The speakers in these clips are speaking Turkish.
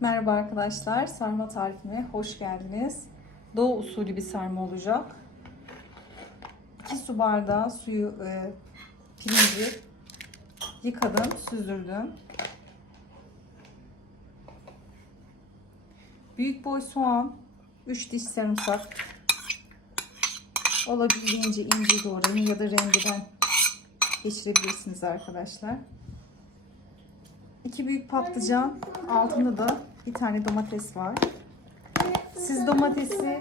Merhaba arkadaşlar, sarma tarifime hoş geldiniz. Doğu usulü bir sarma olacak. 2 su bardağı suyu, e, pirinci yıkadım, süzdürdüm. Büyük boy soğan, 3 diş sarımsak, olabildiğince ince doğrayın ya da rendeden geçirebilirsiniz arkadaşlar. 2 büyük patlıcan, altında da bir tane domates var. Siz domatesi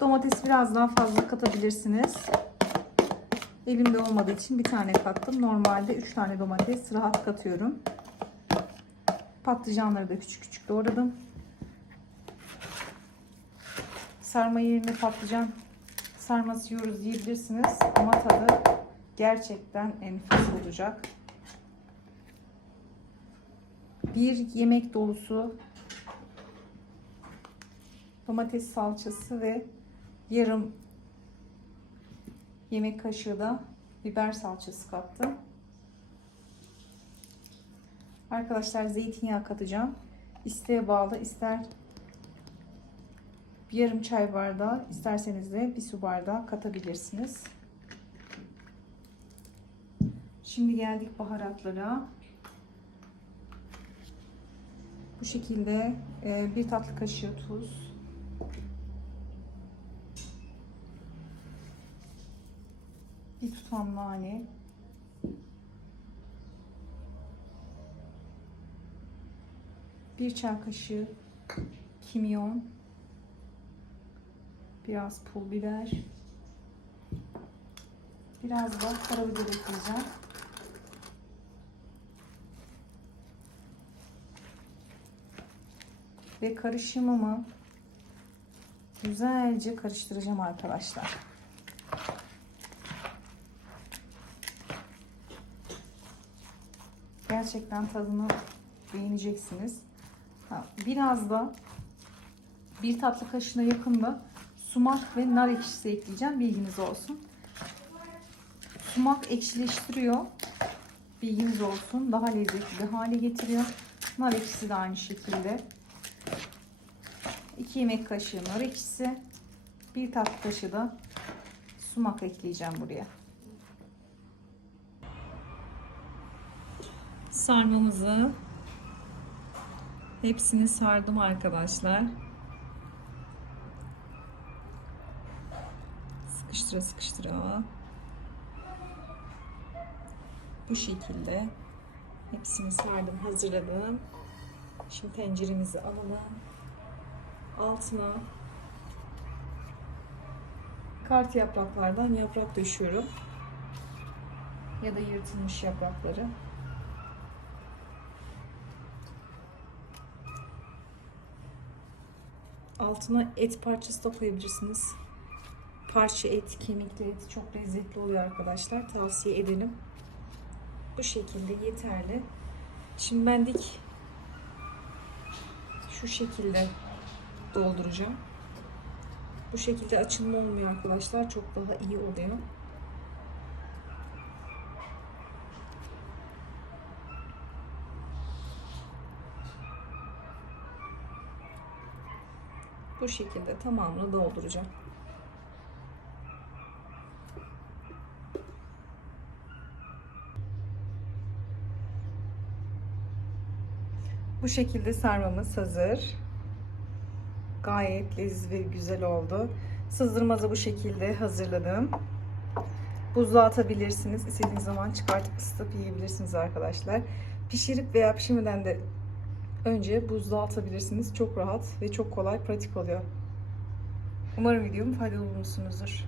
domates biraz daha fazla katabilirsiniz. Elimde olmadığı için bir tane kattım. Normalde 3 tane domates rahat katıyorum. Patlıcanları da küçük küçük doğradım. Sarma yerine patlıcan sarması yiyoruz diyebilirsiniz. Ama tadı gerçekten enfes olacak. Bir yemek dolusu domates salçası ve yarım yemek kaşığı da biber salçası kattım. Arkadaşlar zeytinyağı katacağım. İsteğe bağlı ister bir yarım çay bardağı isterseniz de bir su bardağı katabilirsiniz. Şimdi geldik baharatlara. Bu şekilde e, bir tatlı kaşığı tuz. Bir tutam nane. Bir çay kaşığı kimyon. Biraz pul biber. Biraz da karabiber ekleyeceğim. Ve karışımımı güzelce karıştıracağım arkadaşlar. Gerçekten tadını beğeneceksiniz. Ha, biraz da bir tatlı kaşığına yakında sumak ve nar ekşisi ekleyeceğim. Bilginiz olsun. Sumak ekşileştiriyor. Bilginiz olsun. Daha lezzetli bir hale getiriyor. Nar ekşisi de aynı şekilde. 2 yemek kaşığı nar ekşisi. 1 tatlı kaşığı da sumak ekleyeceğim buraya. Sarmamızı hepsini sardım arkadaşlar. Sıkıştıra sıkıştıra. Bu şekilde hepsini sardım, hazırladım. Şimdi tenceremizi alalım altına kart yapraklardan yaprak döşüyorum. Ya da yırtılmış yaprakları. Altına et parçası da koyabilirsiniz. Parça et, kemikli et çok lezzetli oluyor arkadaşlar. Tavsiye ederim. Bu şekilde yeterli. Şimdi ben dik şu şekilde dolduracağım. Bu şekilde açılma olmuyor arkadaşlar. Çok daha iyi oluyor. Bu şekilde tamamını dolduracağım. Bu şekilde sarmamız hazır. Gayet leziz ve güzel oldu. Sızdırmazı bu şekilde hazırladım. Buzluğa atabilirsiniz. İstediğiniz zaman çıkartıp ısıtıp yiyebilirsiniz arkadaşlar. Pişirip veya pişirmeden de önce buzluğa atabilirsiniz. Çok rahat ve çok kolay, pratik oluyor. Umarım videomu faydalı bulmuşsunuzdur.